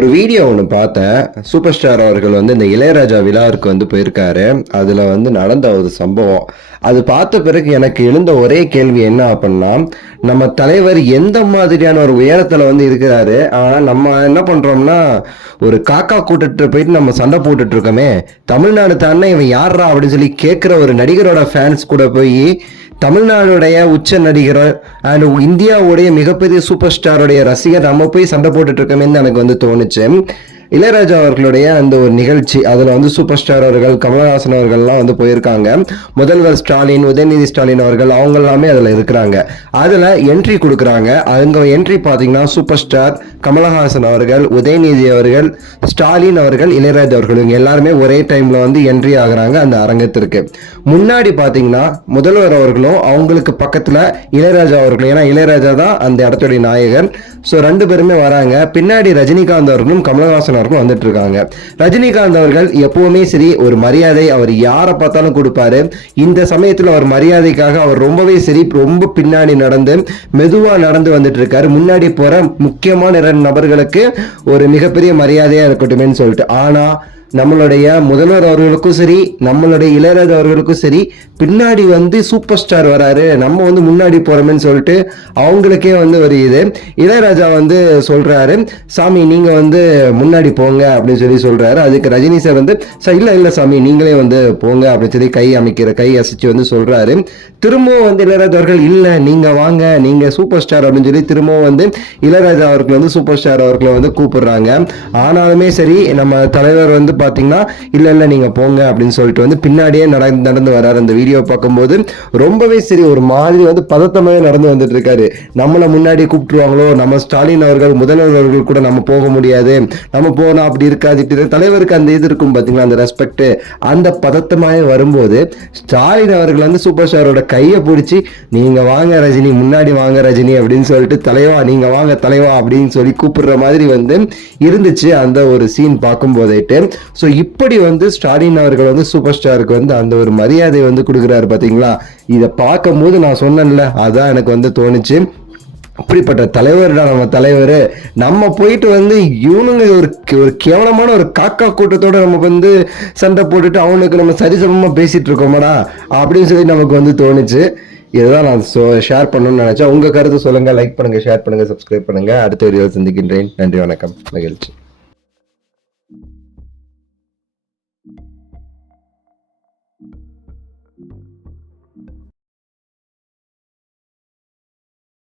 ஒரு வீடியோ ஒன்று பார்த்தேன். சூப்பர் ஸ்டார் அவர்கள் இந்த இளையராஜா விழாவிற்கு போயிருக்காரு. அதில் நடந்த ஒரு சம்பவம். அது பார்த்த பிறகு எனக்கு எழுந்த ஒரே கேள்வி என்ன அப்படின்னா, நம்ம தலைவர் எந்த மாதிரியான ஒரு உயரத்தில் இருக்கிறாரு. ஆனால் நம்ம என்ன பண்ணுறோம்னா, ஒரு காக்கா கூட்டத்தில் போயிட்டு நம்ம சண்டை போட்டுட்டு இருக்கோமே, தமிழ்நாடு தானே இவன் யாரா அப்படின்னு சொல்லி கேட்குற ஒரு நடிகரோட ஃபேன்ஸ் கூட போய் தமிழ்நாடுடைய உச்ச நடிகர் அண்ட் இந்தியாவுடைய மிகப்பெரிய சூப்பர் ஸ்டாருடைய ரசிகர் நம்ம போய் சண்டை போட்டுட்டு இருக்கோமேன்னு எனக்கு தோணுச்சு. இளையராஜா அவர்களுடைய அந்த ஒரு நிகழ்ச்சி, அதில் சூப்பர் ஸ்டார் அவர்கள், கமலஹாசன் அவர்கள்லாம் போயிருக்காங்க. முதல்வர் ஸ்டாலின், உதயநிதி ஸ்டாலின் அவர்கள் அவங்க எல்லாமே அதில் இருக்கிறாங்க. அதில் என்ட்ரி கொடுக்குறாங்க. அங்கே என்ட்ரி பார்த்தீங்கன்னா சூப்பர் ஸ்டார் கமலஹாசன் அவர்கள், உதயநிதி அவர்கள், ஸ்டாலின் அவர்கள், இளையராஜா அவர்கள் இவங்க எல்லாருமே ஒரே டைமில் என்ட்ரி ஆகுறாங்க அந்த அரங்கத்திற்கு. முன்னாடி பார்த்தீங்கன்னா முதல்வர் அவர்களும் அவங்களுக்கு பக்கத்தில் இளையராஜா அவர்களும், ஏன்னா இளையராஜா தான் அந்த இடத்துடைய நாயகர். ஸோ ரெண்டு பேருமே வராங்க. பின்னாடி ரஜினிகாந்த் அவர்களும் கமலஹாசன் அவர்களும் வந்துட்டு இருக்காங்க. ரஜினிகாந்த் அவர்கள் எப்பவுமே சரி ஒரு மரியாதை அவர் யாரை பார்த்தாலும் கொடுப்பாரு. இந்த சமயத்தில் அவர் மரியாதைக்காக அவர் ரொம்பவே சரி ரொம்ப பின்னாடி நடந்து மெதுவா நடந்து வந்துட்டு இருக்காரு. முன்னாடி போற முக்கியமான 2 நபர்களுக்கு ஒரு மிகப்பெரிய மரியாதையா இருக்கட்டுமேன்னு சொல்லிட்டு. ஆனா நம்மளுடைய முதல்வர் அவர்களுக்கும் சரி, நம்மளுடைய இளையராஜா அவர்களுக்கும் சரி, பின்னாடி சூப்பர் ஸ்டார் வராரு, நம்ம முன்னாடி போறோம்னு சொல்லிட்டு அவங்களுக்கே ஒரு இது. இளையராஜா சொல்றாரு, சாமி நீங்க முன்னாடி போங்க அப்படின்னு சொல்லி சொல்றாரு. அதுக்கு ரஜினி சார் இல்ல சாமி நீங்களே போங்க அப்படின்னு சொல்லி கை அசைச்சு சொல்றாரு. திரும்பவும் இளையராஜா அவர்கள் இல்ல நீங்க வாங்க, நீங்க சூப்பர் ஸ்டார் அப்படின்னு சொல்லி திரும்பவும் இளையராஜா அவர்கள் சூப்பர் ஸ்டார் அவர்களை கூப்பிடுறாங்க. ஆனாலுமே சரி நம்ம தலைவர் பாத்தீங்கன்னா இல்ல நீங்க போங்க அப்படின்னு சொல்லிட்டு பின்னாடியே நடந்து வராரு. அந்த வீடியோ பார்க்கும்போது ரொம்பவே சரி ஒரு மாதிரி பதட்டமாவே நடந்து வந்துட்டு இருக்காரு. நம்மளை முன்னாடி கூப்பிட்டுருவாங்களோ, நம்ம ஸ்டாலின் அவர்கள் முதல்வர் அவர்கள் கூட நம்ம போக முடியாது, நம்ம போனா அப்படி இருக்காது. தலைவருக்கு அந்த இது இருக்கும் பாத்தீங்களா, அந்த ரெஸ்பெக்ட், அந்த பதட்டமாவே வரும்போது ஸ்டாலின் அவர்கள் சூப்பர் ஸ்டாரோட கையை பிடிச்சி நீங்க வாங்க ரஜினி, முன்னாடி வாங்க ரஜினி அப்படின்னு சொல்லிட்டு தலைவா நீங்க வாங்க தலைவா அப்படின்னு சொல்லி கூப்பிடுற மாதிரி இருந்துச்சு அந்த ஒரு சீன் பார்க்கும் போதேட்டு. ஸோ இப்படி ஸ்டாலின் அவர்கள் சூப்பர் ஸ்டாருக்கு அந்த ஒரு மரியாதை கொடுக்குறாரு பாத்தீங்களா. இதை பார்க்கும் போது நான் சொன்னேன்ல, அதான் எனக்கு தோணுச்சு. அப்படிப்பட்ட தலைவர் தான் நம்ம தலைவர். நம்ம போயிட்டு இவனுங்க ஒரு கேவலமான ஒரு காக்கா கூட்டத்தோட நம்ம சண்டை போட்டுட்டு அவனுக்கு நம்ம சரிசமமா பேசிட்டு இருக்கோமாடா அப்படின்னு சொல்லி நமக்கு தோணுச்சு. இதுதான் நான் ஷேர் பண்ணணும்னு நினைச்சேன். உங்க கருத்து சொல்லுங்க, லைக் பண்ணுங்க, ஷேர் பண்ணுங்க, சப்ஸ்கிரைப் பண்ணுங்க. அடுத்த வீடியோ சந்திக்கின்றேன். நன்றி, வணக்கம், மகிழ்ச்சி.